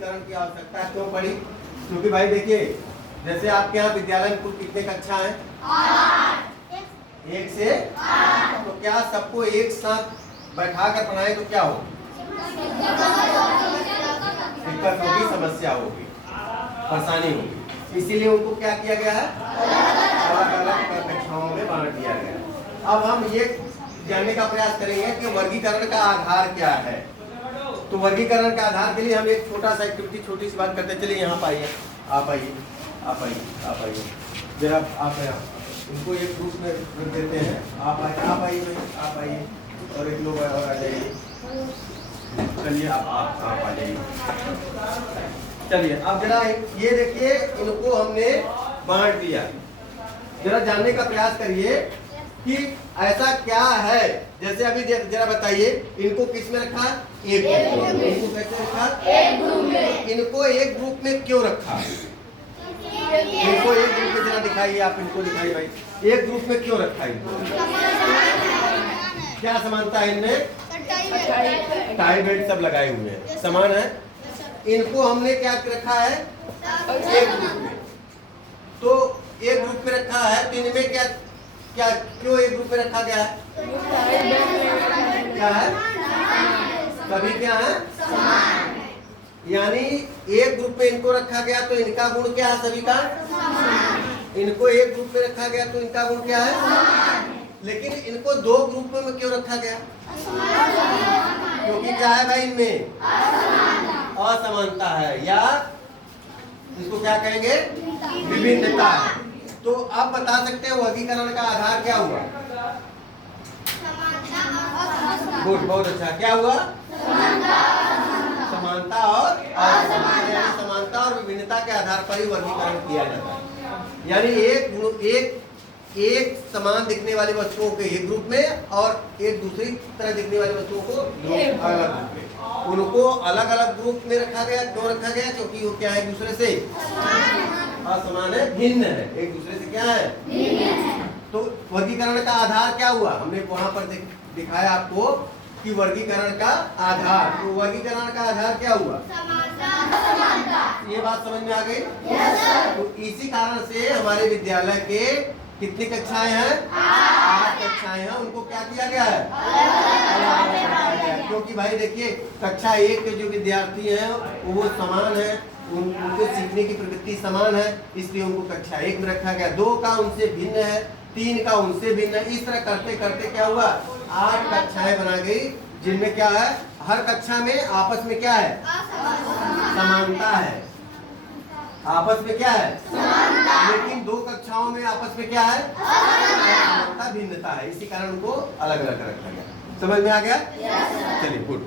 वर्गीकरण की आवश्यकता क्यों पड़ी? क्योंकि भाई देखिए, जैसे आपके यहाँ विद्यालय में कुल कितने कक्षा हैं? 1 से 8। तो क्या सबको एक साथ बैठा कर पढ़ाएं तो क्या होगी? दिक्कत होगी, समस्या होगी, परेशानी होगी। इसीलिए उनको क्या किया गया है? अलग अलग कक्षाओं में बांट दिया गया। अब हम ये जानने का प्रयास करेंगे कि वर्गीकरण का आधार क्या है। तो वर्गीकरण के आधार के लिए हम एक छोटा सा एक्टिविटी, छोटी सी बात करते चलिए। यहाँ पाइए, आप आइए, आप आइए, आप आइए जरा, आप यहाँ इनको एक ग्रुप में रख देते हैं। आप आइए, आप आइए, आप आइए, और एक लोग और आ जाइए। चलिए आप आ जाइए। चलिए अब जरा ये देखिए, इनको हमने बांट दिया। जरा जानने का प्रयास करिए कि ऐसा क्या है। जैसे अभी जरा बताइए, इनको किस में रखा? एक ग्रुप में। इनको कैसे रखा? एक ग्रुप में। इनको एक ग्रुप में क्यों रखा? इनको एक ग्रुप में जरा दिखाइए, आप इनको दिखाइए भाई, एक ग्रुप में क्यों रखा इनको? क्या समानता है इनमें? टाई बेल्ट सब लगाए हुए हैं, समान है। इनको हमने क्या रखा है? एक ग्रुप में। तो एक ग्रुप में रखा है तो इनमें क्या क्या क्यों एक ग्रुप में रखा गया है? क्या है? सभी क्या है? यानी एक ग्रुप में इनको रखा गया तो इनका गुण क्या है? सभी का। इनको एक ग्रुप में रखा गया तो इनका गुण क्या है? लेकिन इनको दो ग्रुप में क्यों रखा गया? क्योंकि क्या है भाई, इनमें असमानता है, या इसको क्या कहेंगे? विभिन्नता है। तो आप बता सकते हैं वर्गीकरण का आधार क्या हुआ? गुड, बहुत अच्छा। क्या हुआ? समानता और असमानता। समानता और विभिन्नता के आधार पर ही वर्गीकरण किया जाता है। यानी एक समान दिखने वाली वस्तुओं के एक ग्रुप में और एक दूसरी तरह दिखने वाली वस्तुओं को अलग ग्रुप में, उनको अलग अलग ग्रुप में रखा गया। क्यों रखा गया? क्योंकि वो क्या है? एक दूसरे से असमान है, भिन्न है, एक दूसरे से क्या है? भिन्न है। तो वर्गीकरण का आधार क्या हुआ? हमने वहां पर दिखाया आपको कि वर्गीकरण का आधार। तो वर्गीकरण का आधार क्या हुआ? ये बात समझ में आ गई? तो इसी कारण से हमारे विद्यालय के कितनी कक्षाएं हैं? 8 कक्षाएं हैं। उनको क्या किया गया है? क्योंकि भाई देखिए, कक्षा 1 के जो विद्यार्थी हैं वो समान है, उनके सीखने की प्रवृत्ति समान है, इसलिए उनको कक्षा 1 में रखा गया। 2 का उनसे भिन्न है, 3 का उनसे भिन्न है। इस तरह करते करते क्या हुआ? 8 कक्षाएं बना गई, जिनमें क्या है? हर कक्षा में आपस में क्या है? समानता है। आपस में क्या है? लेकिन 2 कक्षाओं में आपस में क्या है? समानता, भिन्नता है। इसी कारण उनको अलग अलग रखा गया। समझ में आ गया? चलिए गुड।